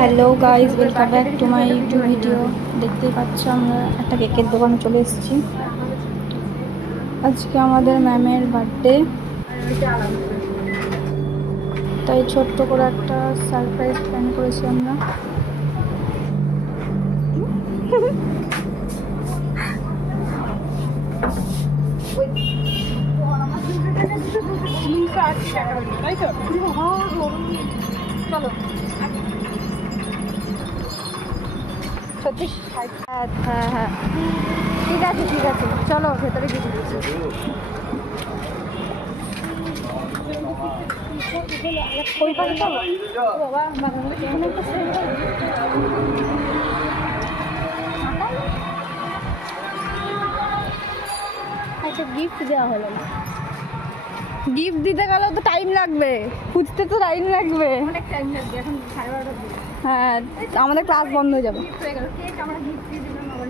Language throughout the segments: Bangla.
Hello guys, welcome back to my YouTube video. দেখতেই পাচ্ছ আমরা একটা কেকের দোকানে চলে এসেছি। আজকে আমাদের ম্যামের বার্থডে, তাই ছোট্ট করে একটা সারপ্রাইজ প্ল্যান করেছি আমরা। চলো হ্যাঁ হ্যাঁ ঠিক আছে চলো ভেতরে গিয়ে দিচ্ছি। একটা গিফট দেওয়া হলো, গিফট দিতে গেলেও তো টাইম লাগবে, খুঁজতে তো টাইম লাগবে, অনেক টাইম লাগবে। এখন 12:30 হ্যাঁ আমাদের ক্লাস বন্ধ হয়ে যাবে। হয়ে গেল। কেক আমরা গিফট দিয়ে দিলাম আবার।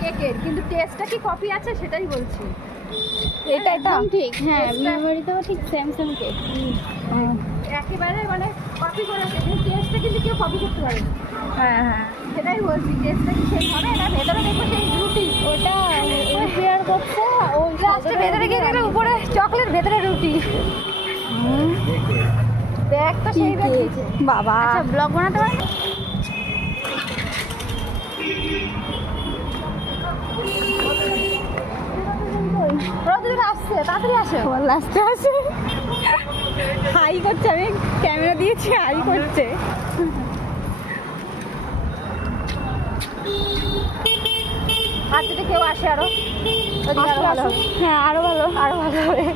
কেকের কিন্তু টেস্টটা কি কপি আছে সেটাই বলছি। এটা একদম ঠিক, হ্যাঁ মেমোরিতেও ঠিক সেম কেক একেবারে মানে কপি করেছে, কিন্তু টেস্টটা কিন্তু কেউ কপি করতে পারে না। হ্যাঁ হ্যাঁ সেটাই বলছি, টেস্টটা কি সেই হবে না? ভেতরে দেখবো সেই রুটি, ওটা শেয়ার করছে ওই লাস্টে ভেতরে গিয়ে দেখলে উপরে চকলেট, ভেতরে রুটি। ব্যাগটা সেই ব্যাগ দিয়েছে বাবা। আচ্ছা ব্লগ বানাতে পারে। ওরা দুজন আসছে, তাড়াতাড়ি আসে। লাস্টে আসে হাই করছে, আমি ক্যামেরা দিয়েছি হাই করছে। আর যদি কেউ আসে আরো ভালো হবে। হ্যাঁ আরো ভালো হবে।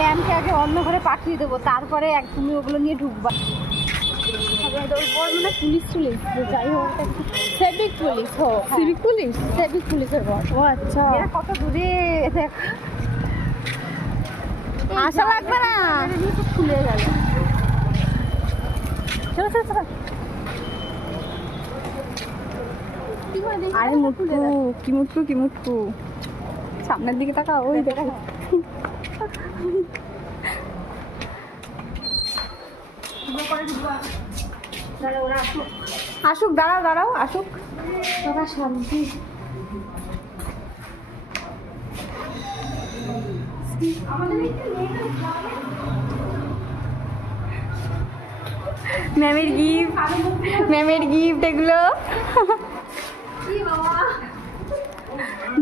ম্যামকে আগে অন্য ঘরে পাঠিয়ে দেবো, তারপরে তুমি ওগুলো নিয়ে ঢুকবা। মানে পুলিশ যাই হোক, সিভিক পুলিশের বস। ও আচ্ছা, এরা কত দূরে আশা লাগবে না, খুলে গেল। চলো আরে কি মুটকু সামনের দিকে তাকা, ওই দেখা আসুক, দাঁড়াও আসুক। শান্তি। ম্যামের গিফট এগুলো।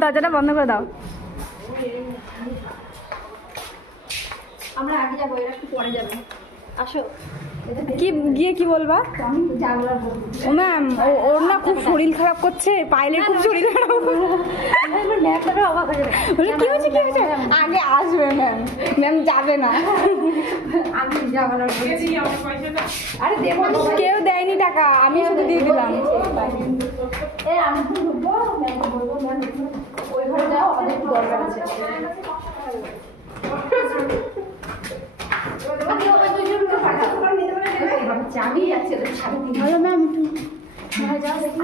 দরজাটা বন্ধ করে দাও। আমরা আগে যাবো, এরা একটু পরে যাবে। আসো। কি বলবা? ও ম্যাম, ওর না খুব শরীর খারাপ করছে, পাইলের খুব শরীর খারাপ। কি হয়েছে? আগে আসবে ম্যাম যাবে না। আরে দেবো, কেউ দেয়নি টাকা, আমি শুধু দিয়ে দিলাম। ওই ঘরে যাও, আমাদের একটু দরকার আছে। চাবি আছে, হ্যালো ম্যাম, যাও দেখি।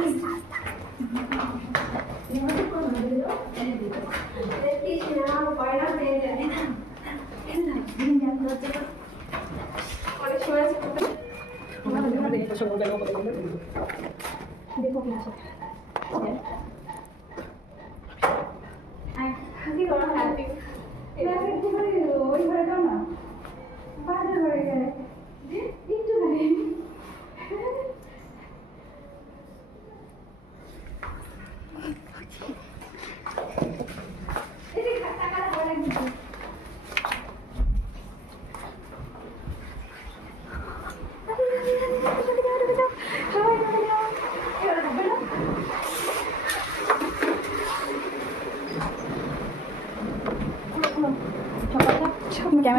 ওই ঘরে যাও না, পাশের ঘরে গেলে একটু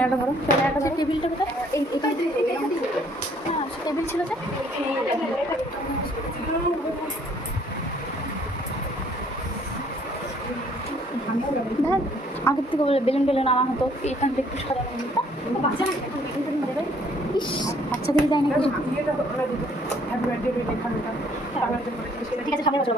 ক্যামেরাটা ধরো, ক্যামেরাটা ধরো। টেবিলটা কোথায়? হ্যাঁ টেবিল ছিল যে। দেখ আগের থেকে বলে বেলুন বেলুন আনা হতো, এখানটা একটু সাজানো হতো। ইস আচ্ছা থেকে যায় না কিছু। ঠিক আছে সামনে বছর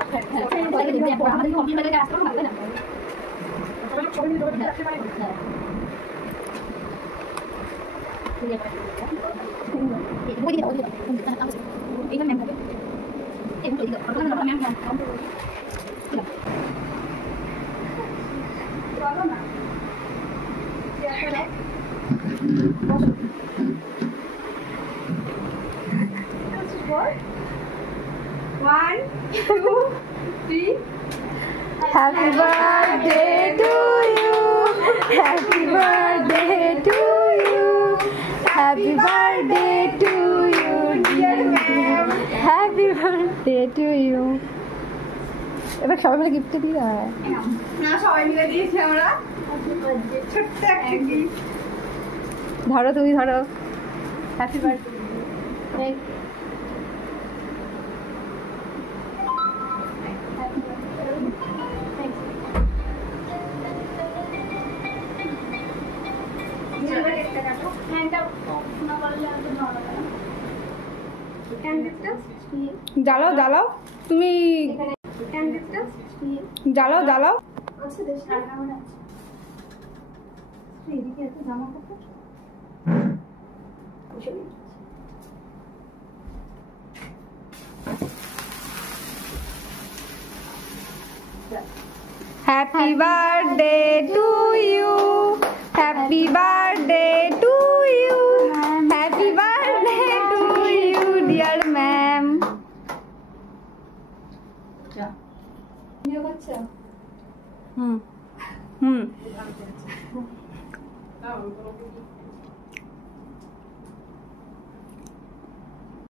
One, two, three. Happy birthday to you. Happy birthday to you. Happy birthday to you, dear ma'am. Happy birthday to you. এবার সবাই মিলে গিফট দিয়ে দেওয়া হয় না, সবাই মিলে দিয়েছি আমরা ছোট্ট একটা গিফট। ধরো তুমি ধরো। Happy birthday. জ্বালাও জ্বালাও তুমি, জ্বালাও জ্বালাও। Happy birthday to you. Happy birthday to you. Happy birthday to you, dear ma'am. Hmm hmm